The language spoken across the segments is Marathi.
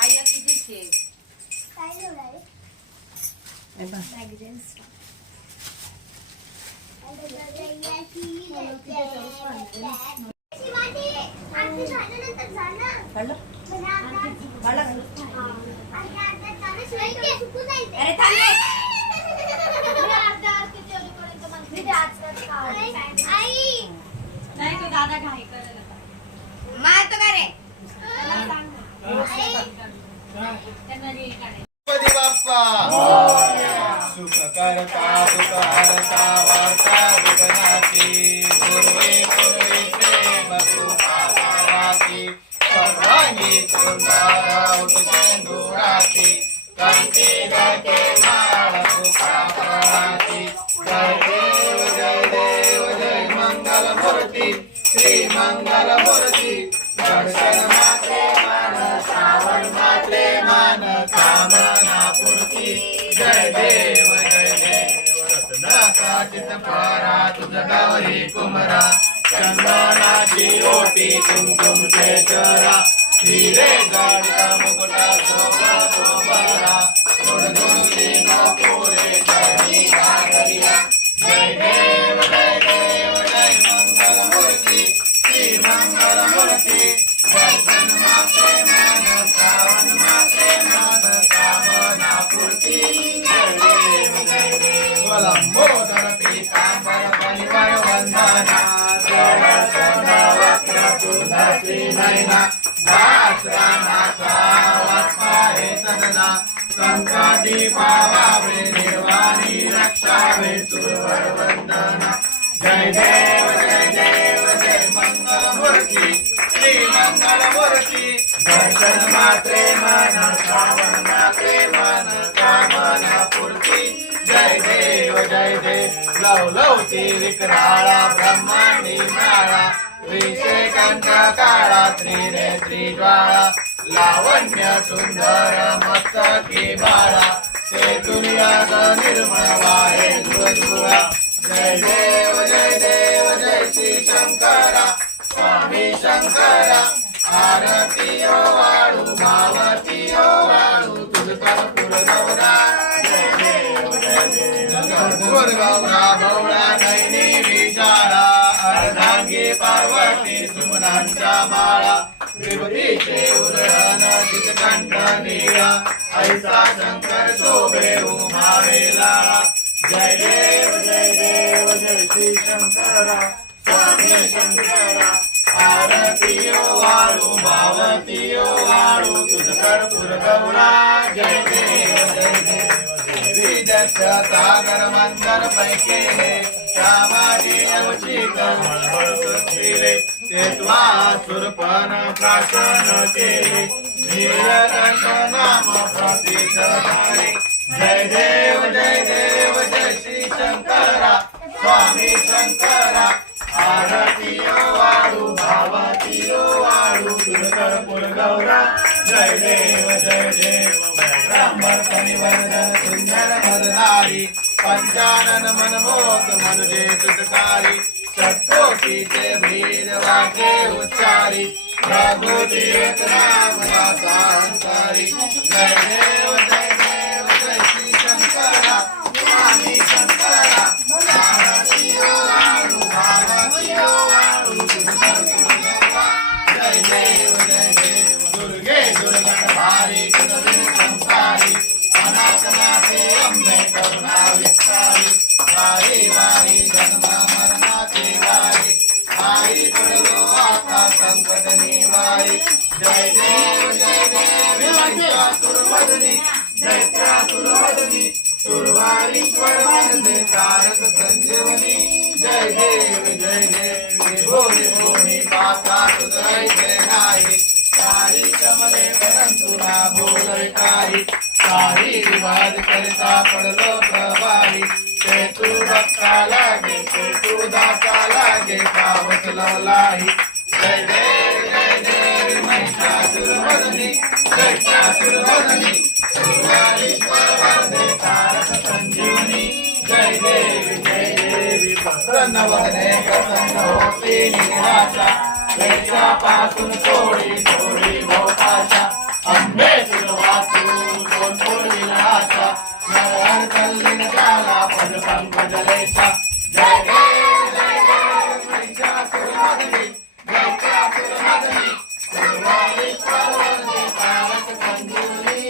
आईला किती शेक नाही तो दादा घाई करायला मारतो का रे गणपती बाप्पा सुख करता दुःख हरता वार्ता विघ्नाची पूर्वे पूर्वे प्रेम सुखाची सर्वांगी सुंदर उठेंदुराची कंठी गटे माळ सुखाची जय देव जय मंगल मूर्ती श्री मंगल मूर्ती दर्शन मात्रे मन श्रावण मात्रे मन कामना पूर्ती जय देव रत्नाकाचित पारा तुझ गौरी कुमरा चंदनाची ओटी कुमकुमचे चरा हिरे गडका मुकुटा शोभा शोभरा गुणगुणती नकोरे जय घागरिया जय देव जय मंगल मूर्ती श्री मंगल मूर्ती दर्शन मात्रे मन श्रावण मात्रे मन कामना पूर्ती जय देव लंबोदर पीतांबर परिवार वंदना सोना वक्र तुलसी नयना दासरा नासा वत्साहे सदना संकटी पावावे निर्वाणी रक्षावे सुरवर वंदना जय देव जय मंगल मूर्ती श्री मंगल मूर्ती दर्शन मात्रे मन श्रावण मात्रे मन कामना पूर्ती जय देव लवलवती विकराळा ब्रह्मांडी माळा विषय कंठ काळा त्रिनेत्री ज्वाळा लावण्य सुंदर मस्तकी बाळा ते दुनिया निर्मळ वाहे जुळजुळा जय देव जय श्री शंकरा स्वामी शंकरा आरती ओ वाळू भावती ओ वाळू तुझ कर्पूर गौरा जय देव गौरा गौरा नैनी विशाळा अर्धांगी पार्वती सुमनांच्या माळा विभूतीचे उदयन चितकंठ नीळा ऐसा शंकर शोभे उमावे लाळा जय देव जय श्री शंकरा स्वामी शंकरा आरती ओ वाळू भावती ओ वाळू तुझ कर्पूर गौरा जय देव सागर मंदर पैकेले श्यामाजी अवचिले ते सुरपन प्राशन केले नीलकंठ नाम प्रसिद्ध झाले जय देव जय श्री शंकरा स्वामी शंकरा आरती ओ वाळू भावती ओ वाळू तुझ कर्पूर गौरा जय देव ब्राह्मण परिवर्धन सुंदर मरनारी पंचानन मनमोहक मनुजे सुतकारी षट्कोटीचे भीर वाचे उच्चारी रघुजी राम संसारी जय देव जय श्री शंकरा स्वामी शंकरा आरती ओ वाळू भावती ओ वाळू तुझ कर्पूर गौरा जय देव दुर्गे दुर्गण भारी संसारी अनाथनाथे अंबे करुणा विस्तारी वारी वारी जन्म मरणाचे वारी वारी पडलो आता संकट निवारी जय देव सुरवदनी सुरवदनी सुरवारीश्वर वंदे कारक संजीवनी जय देव भोनी भोनी पाता तुझै जय नाही सारी कमले परंतु ना बोलय काही काही विवाद करता पडलो प्रभावी ते तू भक्ता लागे ते तू दासा लागे कावत लाही जय देव महिषासुरवदनी जटासुरवदनी सुरवारीश्वर वंदे कारक संजीवनी जय देवी प्रसन्न वदने प्रसन्न होती निराशा त्याच्यापासून थोडी थोडी भोकाशा अंबे वाचून कोण पुरविला आशा नरहर कल्लीन झाला पद पंकजलेचा जय देव महिषासुरमर्दिनी महिषासुरमर्दिनी सर्वारीश्वर वंदे तारक संजीवनी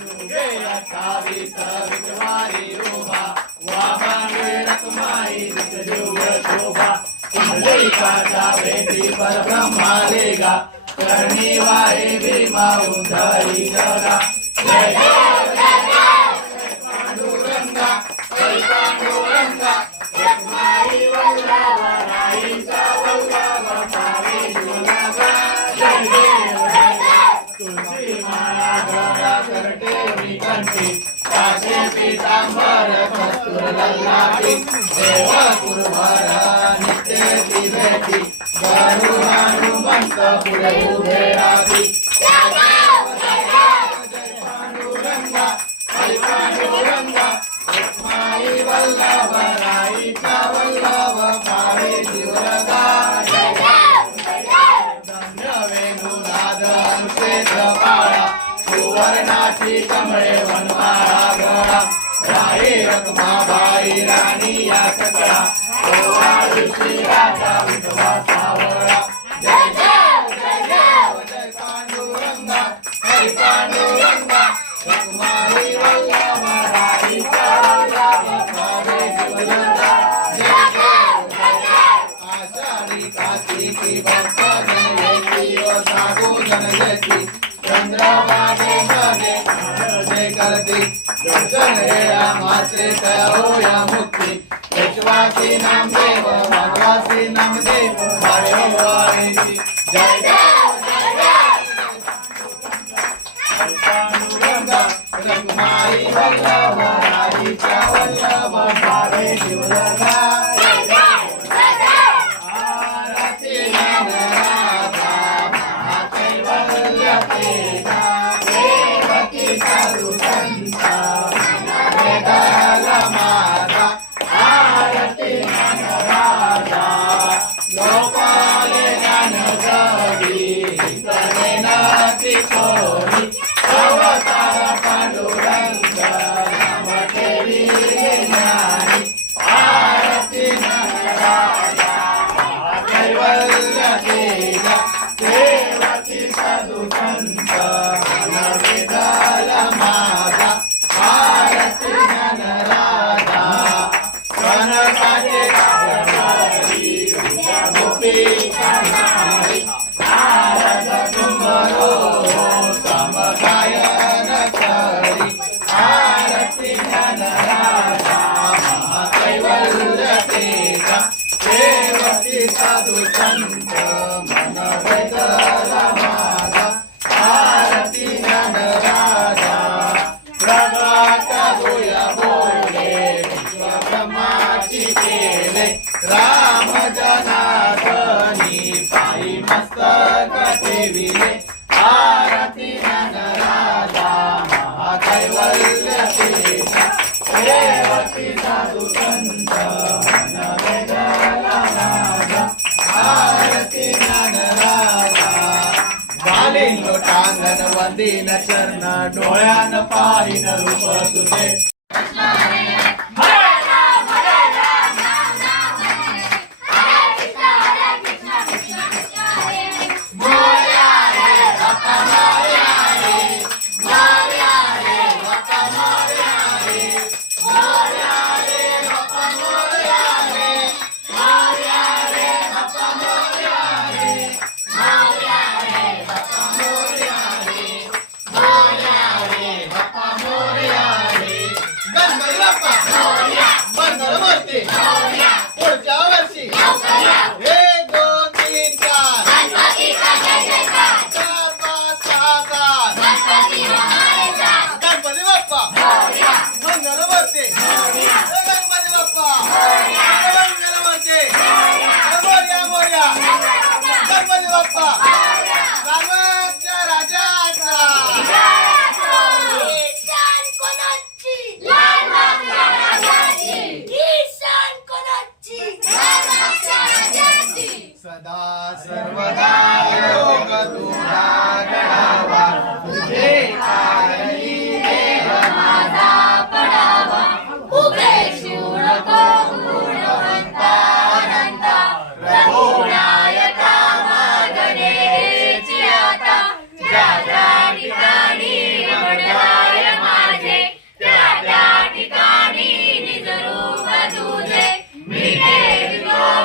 युगे अठ्ठावी सवितवारी रूपा वामावे रखमाई दिव्य शोभा कुंडलिकाच्या भेटी परब्रह्मालेगा करणी वाहे भीमा उद्धारी जगा जय देव जय पांडुरंगा जय पांडुरंगा रखमाई वल्लभ राईचा वल्लभ पावे जुलगा जय देव तुळशी माळा गळा करते विकंठी काशे पीतांबर कस्तूर लल्लाटी देव गुरुवर नित्य ती भेटी गरुडानुबंत पुढे उभे राही जय पांडुरंगा जय पांडुरंगा रखमाई वल्लभ राईचा वल्लभ पावे जीवलगा धन्य वेणुनाद अनुक्षेत्र पाळा सुवर्णाची कमळे वनमाळा गळा राई रखमाबाई राणी या सकळा श्री राजा विधवा सावळा जय देव जय पांडुरंगा जय पांडुरंगा रखमाई वल्लभ राईचा वल्लभ पावे जीवलगा जय देव आषाढी कार्तिकी भक्त जन येती व साधू जन येती चंद्रभागेमध्ये जय करती दर्शन हे आमाचे कहो या मुक्ती विश्वासी नाम देव भगवासी नाम देव हरे वाणी जय देव पांडुरंगा रखमाई वल्लभ राईचा वल्लभ पावे जीवलगा आरती नरनाथा महाकैवल्य तेजा सेवकी साधू संता वेदाल माता आरती नरराजा लोकाले ज्ञान जगी करे नाती कोणी अवतार पांडुरंग नाम केली ज्ञानी आरती नरराजा कैवल्य तेजा सेवकी साधू संत वेदाल माता आरती नरराजा कनकाचे राजवारी गोपीचा नारी नारद कुंभरो समगायन करी आरती नरराजा महाकैवल्य तेजा सेवकी साधू संत मन वेदल माझा आरती नरराजा प्रभात दुया बोले विश्वब्रह्माची केले राम जनार्दनी पायी मस्तक ठेविले आरती नरराजा महाकैवल्य तेजा सेवकी साधू संत मन वेदल माझा आरती नरराजा घालीन लोटांगण वंदीन चरण डोळ्यान पाहिन रूप तुझे पुढच्या वर्षी 1 2 3 4 4 5 6 7 गणपती बाप्पा मंगलमूर्ती गणपती बाप्पा मंगलमूर्ती मोरया मोरया गणपती बाप्पा सर्वांच्या राजाचा ईशान कोणाची सदा सर्वदा योग तुझा घडावा तुझे कारणी देव माझा पडावा उभे शिव नको गुणवंता अनंता रघुनायका मागणेची आता ज्या ज्या ठिकाणी घडलाय माझे त्या त्या ठिकाणी निज रूप तुझे मिटे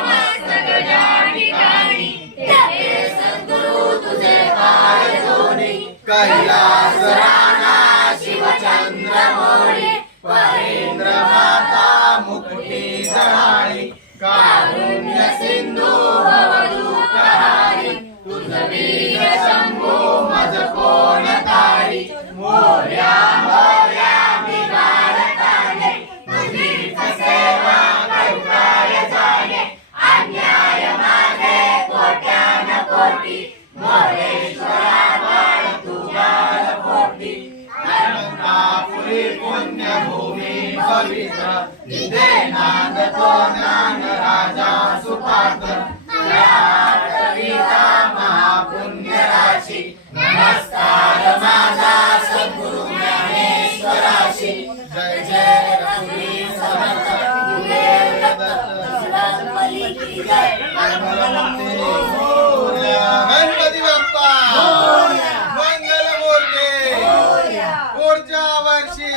मस्तक ज्या ठिकाणी ते सद्गुरु तुझे पाय धोनी कैलास राणा शिवचंद्र मोरे परेंद्र माता मुकुटी जळाळी कारुण्य सिंधू भवदुःखहारी तुझ वीर शंभो मज कोण तारी मोर्या मोर्या मी भारताने तुझीच सेवा करुणाय जाणे अन्याय माझे कोट्यान कोटी मोरेश्वरा बाळ तू बाळ पोटी पुरी पुण्यभूमी पवित्र निधे नांदतो ज्ञान राजा सुपात्र कविता महापुण्य राशी नमस्कार माझा सद्गुरु ज्ञानेश्वराशी जय जय रघुवीर समर्थ गुरुदेव दत्त गणपती बाप्पा मंगलमूर्ती पुढच्या वर्षी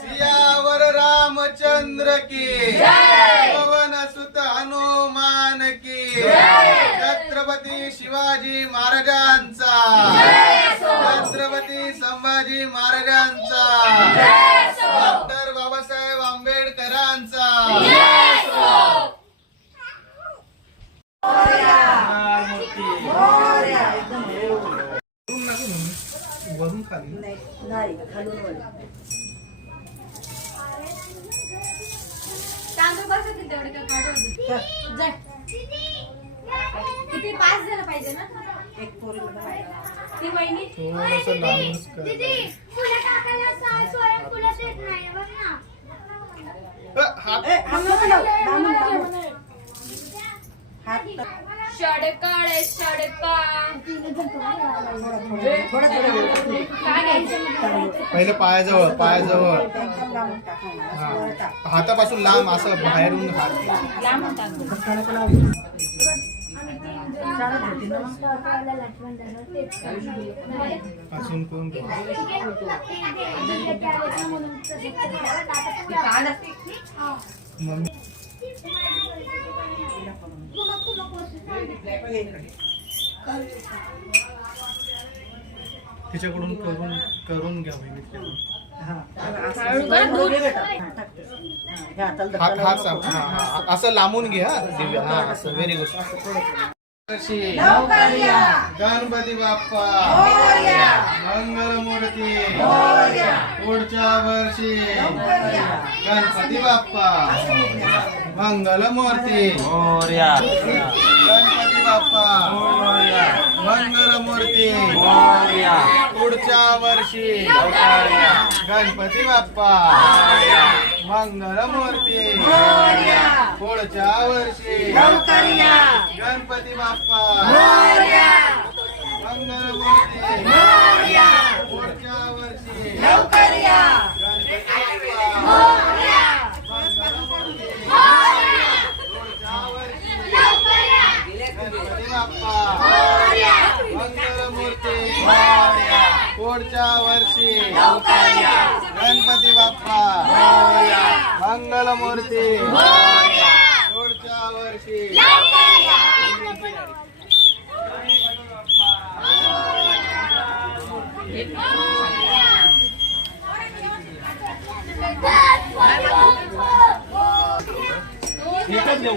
सियावर रामचंद्र की पवन सुत हनुमान की छत्रपती शिवाजी महाराजांचा छत्रपती संभाजी महाराजांचा डॉक्टर बाबासाहेब आंबेडकरांचा वरून खाली नाही खालून वर तांदूळ बसतील तेवढे का काढून जाय किती 5 जण पाहिजे ना एक पोरी ती वहिनी थोडंसं लांबच कर. फुलं टाकायला सोया फुलं देत नाही बघ ना हात षडकाळे षडका पहिले पायाजवळ हा. हातापासून लांब असं बाहेरून हात असून कोण मम्मी तिच्याकडून करून घ्या बहिणीकडून हात हात साफ. हा, हा. असं लांबून घे हा दिव्या. हा असं व्हेरी गुड. गणपती बाप्पा मंगलमूर्ती पुढच्या वर्षी गणपती बाप्पा मंगलमूर्ती गणपती बाप्पा मंगलमूर्ती पुढच्या वर्षी गणपती बाप्पा मंगलमूर्ती पुढच्या वर्षी गणपती बाप्पा मंगलमूर्ती पुढच्या वर्षी गणपती बाप्पा मंगलमूर्ती पुढच्या वर्षी गणपती बाप्पा मंगलमूर्ती पुढच्या वर्षी एकच देऊ.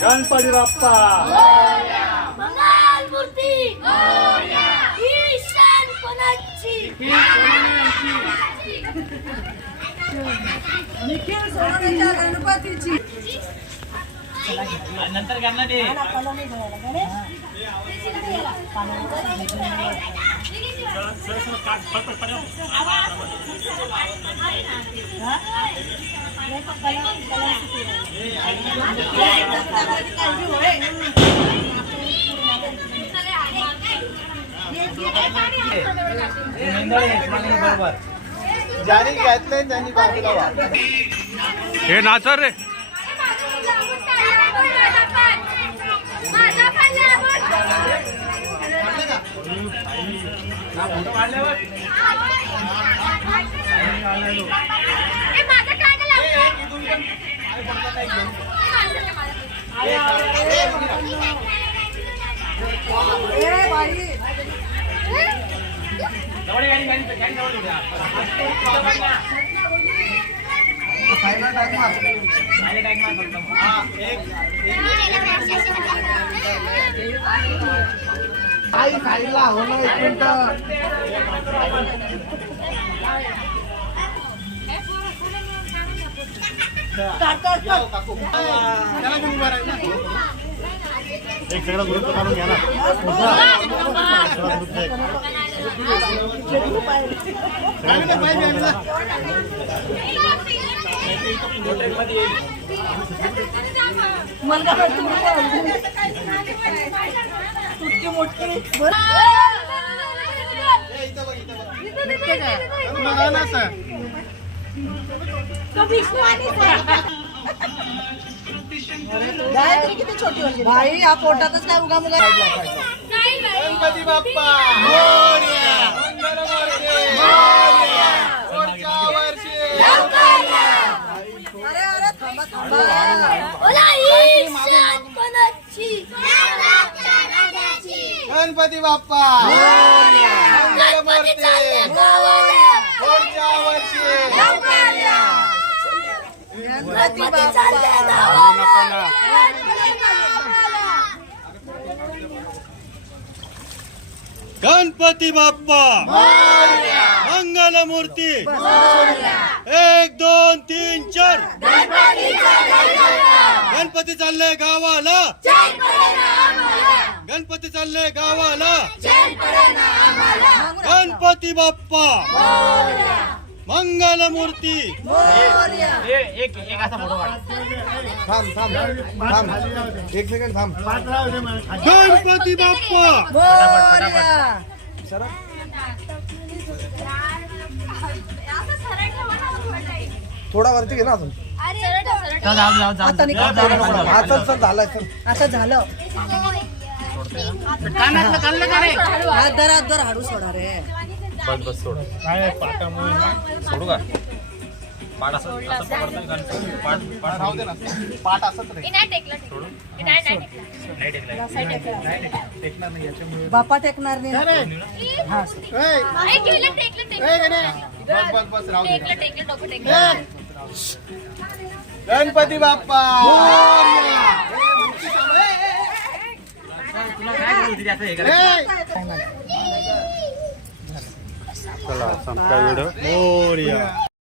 गणपती बाप्पा मंगल मूर्ती ईशान कोणाची निखिल सोनवणेच्या गणपतीची नंतर करणार ते बरोबर ज्याने घेतलंय त्यांनी बाजूला व्हा. हे नाचर रे आई खायला हो ना एक मिनिट एक सगळा ग्रुप काढून घ्या ना गायत्री किती छोटी होती भाई या पोटातच काय उगा मुगा गणपती बाप्पा मोरया. मंगलमूर्ती मोरया. पुढच्या वर्षी अरे अरे थांबा थांबा ईशान कोणाची गणपती बाप्पा मंगलमूर्ती पुढच्या वर्षी गणपती बाप्पा गणपती बाप्पा मंगल मूर्ती 1 2 3 4 गणपती चालले गावाला गणपती चालले गावाला गणपती बाप्पा मंगल मूर्ती थांब थांब थांब एक सेकंड थांब गणपती बाप्पा मोरया. थोडा वरती घे ना अजून आता निघा. हा चल चल झालाय चल आता झालं. हात धर हाडू सोडा रे. राहू दे ना पाठ असत रे टेकणार नाही याच्यामुळे बापा टेकणार नाही. हा बस बस राहू दे गणपती बाप्पा मोरया.